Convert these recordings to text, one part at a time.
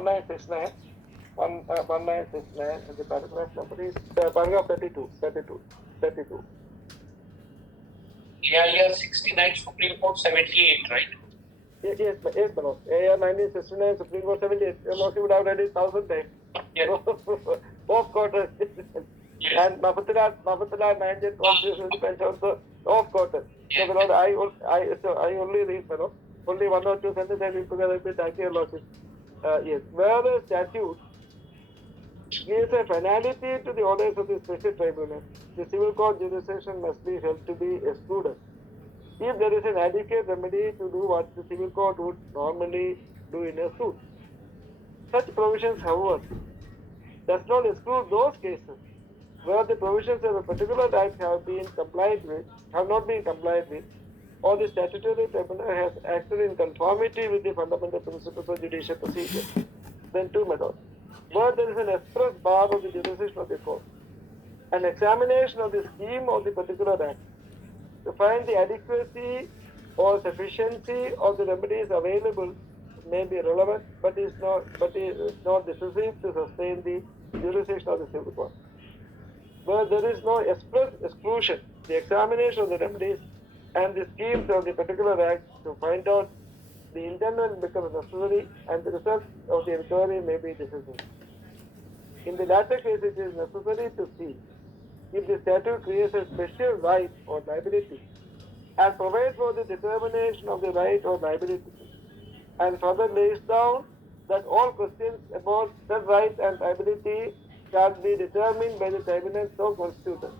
1969. 1969, and the paragraph number is paragraph 32. AIR 69, Supreme Court 78, right? Yes, Manoj. AIR 1969, Supreme Court 78. Your Lordship would have read it 1,000 times. Yes. Off quarter. Yes. And Mahatma 19 Constitution depends on the off quarter. Yes. So, Lord, I only read, Manoj. Only one or two sentences I read together with Your Lordship. Yes. Where the statute gives a finality to the orders of the special tribunal, the civil court jurisdiction must be held to be excluded. If there is an adequate remedy to do what the civil court would normally do in a suit. Such provisions, however, does not exclude those cases where the provisions of a particular act have not been complied with, or the statutory tribunal has acted in conformity with the fundamental principles of judicial procedure. Then two methods. Where there is an express bar of the jurisdiction of the court, an examination of the scheme of the particular act to find the adequacy or sufficiency of the remedies available may be relevant, but is not decisive to sustain the jurisdiction of the civil court. Where there is no express exclusion, the examination of the remedies and the schemes of the particular act to find out the intent will become necessary, and the result of the inquiry may be decisive. In the latter case, it is necessary to see if the statute creates a special right or liability and provides for the determination of the right or liability, and further lays down that all questions about that right and liability shall be determined by the tribunal so constituted,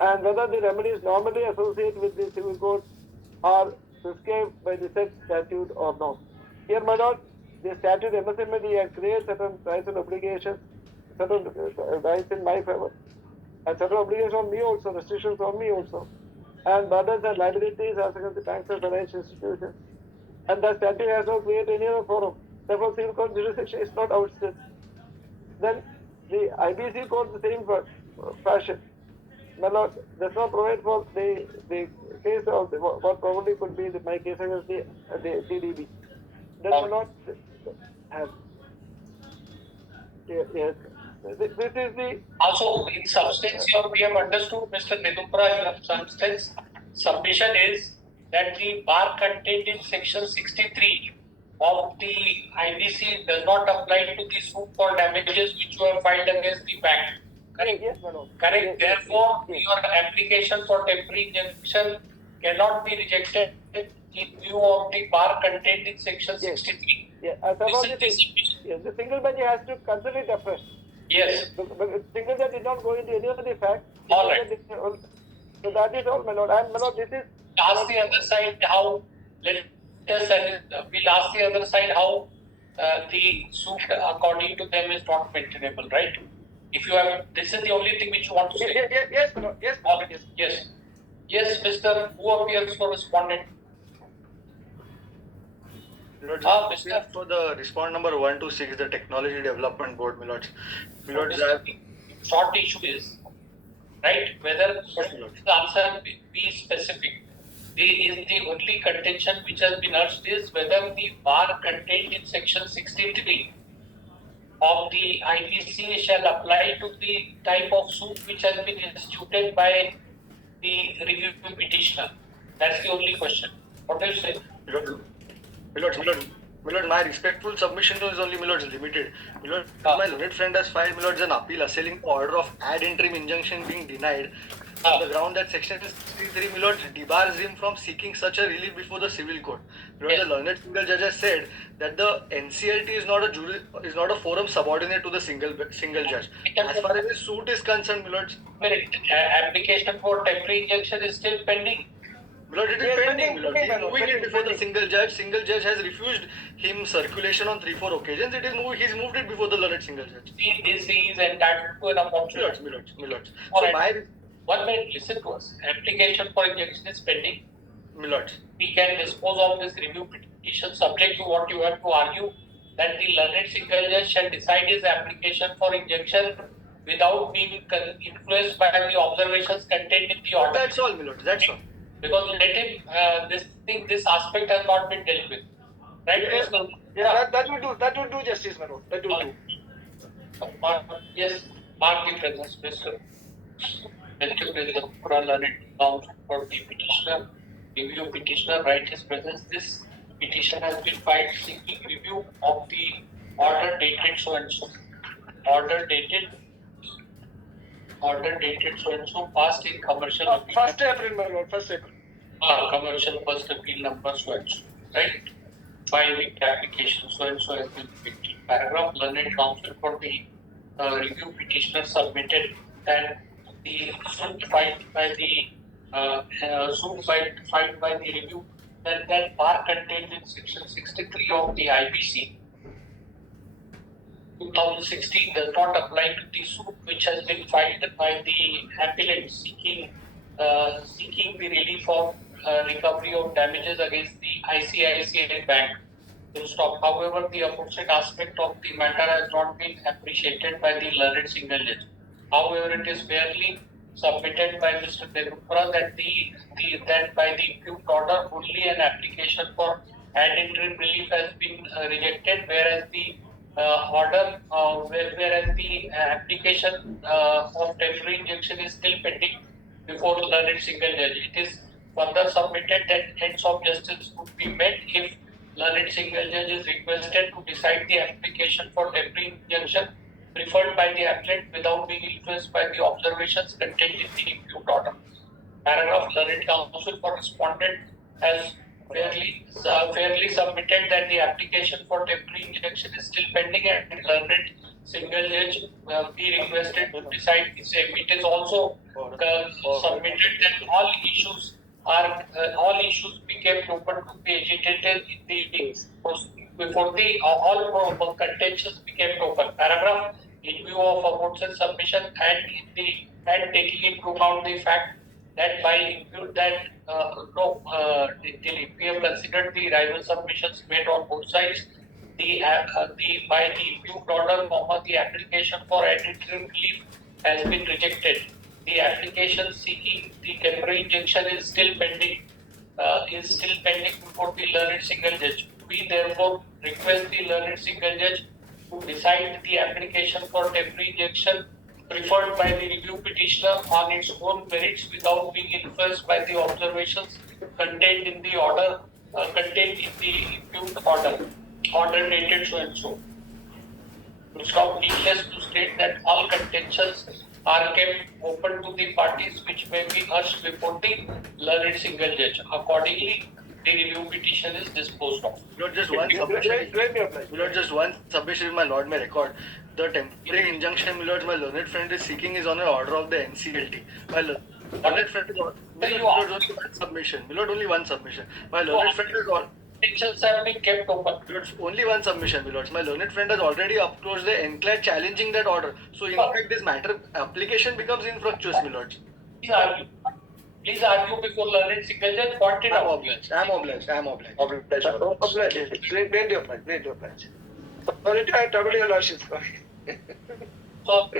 and whether the remedies normally associated with the civil code are prescribed by the said statute or not. Here, my lord, the statute MSMD creates certain rights and obligations, certain rights in my favor, and certain obligations on me also, restrictions on me also, and burdens and liabilities as against the banks and financial institutions. And the statute has not created any other forum. Therefore, civil court jurisdiction is not outstood. Then the IBC court, the same fashion. My lord, does not provide for the case of what probably could be my case against the CDB. Does not have. Yes. This is the. Also, in substance, we have understood, Mr. Nidupra, in substance, submission is that the bar contained in section 63 of the IBC does not apply to the suit for damages which you have filed against the bank. Correct? Yes, Manoj. Correct. Yes, Therefore, yes. your application for temporary injunction cannot be rejected in view of the bar contained in section 63. Yeah, the single bench has to consider it afresh. Yes. The single judge did not go into any of the facts. All right. So that is all, my lord. And my lord, this is. Ask the other side how. We'll ask the other side how the suit according to them is not maintainable, right? If you have, this is the only thing which you want to say. Yes, my lord. Yes. Yes. Yes, Mr. Who appears for respondent? Milords, for the respond number 126, the Technology Development Board, Milords. Short issue is, right, whether the answer be specific. The only contention which has been urged is whether the bar contained in section 63 of the IBC shall apply to the type of suit which has been instituted by the review petitioner. That's the only question. What do you say? Milords, my respectful submission is only limited. Milords, my learned friend has filed an appeal assailing the order of ad interim injunction being denied on the ground that section 63 Milords debars him from seeking such a relief before the civil court. Milords, the learned single judge has said that the NCLT is not a forum subordinate to the single judge. As far as the suit is concerned, Milords, application for temporary injunction is still pending. Milord, it is pending, Milord. He is moving it before the single judge. Single judge has refused him circulation on 3-4 occasions. He's moved it before the learned single judge. This is entitled to an opportunity. Milords. So right. 1 minute, listen to us. Application for injunction is pending. Milords. We can dispose of this review petition subject to what you have to argue, that the learned single judge shall decide his application for injunction without being influenced by the observations contained in the order. That's all, Milords. That's all. Because let him, this aspect has not been dealt with. Right? Yeah, that will do. That will do, Justice, my lord. That will do. Yes, mark the presence, Mr. Mr. Learned counsel for the petitioner. Review petitioner, write his presence. This petition has been filed seeking review of the order dated so and so. Order dated so and so, passed in commercial appeal. 1st April, my lord. 1st April. Commercial first appeal number so and so, right? Filing application so and so has been rejected. Paragraph, learned counsel for the review petitioner submitted and the suit filed by the review that bar contained in section 63 of the IBC 2016 does not apply to the suit which has been filed by the appellant seeking the relief of recovery of damages against the ICICI Bank. Full stop. However, the aforesaid aspect of the matter has not been appreciated by the learned single judge. However, it is fairly submitted by Mr. Derupra that by the impute order only an application for ad interim relief has been rejected, whereas the application of temporary injunction is still pending before the learned single judge. It is further submitted that ends of justice would be met if learned single judge is requested to decide the application for temporary injunction preferred by the appellant without being influenced by the observations contained in the impute order. Paragraph, learned counsel for respondent has fairly submitted that the application for temporary injunction is still pending and learned single judge be requested to decide the same. It is also submitted that all issues became open to be agitated in the before the all contentions became open. Paragraph, in view of aforesaid submission and taking into account the fact that we have considered the rival submissions made on both sides, by the impute order, the application for ad interim relief has been rejected. The application seeking the temporary injunction is still pending before the learned single judge. We therefore request the learned single judge to decide the application for temporary injunction preferred by the review petitioner on its own merits without being influenced by the observations contained in the order, contained in the impute order dated so and so. To stop, needless to state that all contentions are kept open to the parties which may be urged before the learned single judge. Accordingly, the review petition is disposed of. Not just one submission. Not just one submission, my lord, may record. The temporary injunction, my lord, my learned friend is seeking is on an order of the NCLT. My learned friend is only one submission. My lord, only one submission. My learned friend is on. Petitions have been kept open. Only one submission, my lords. My learned friend has already approached the NCLT challenging that order. So, in fact, this matter application becomes infructuous, my lords. Please argue before learned single judge. Point it out. I'm obliged. Great your pledge. Sorry to trouble your lordship. So,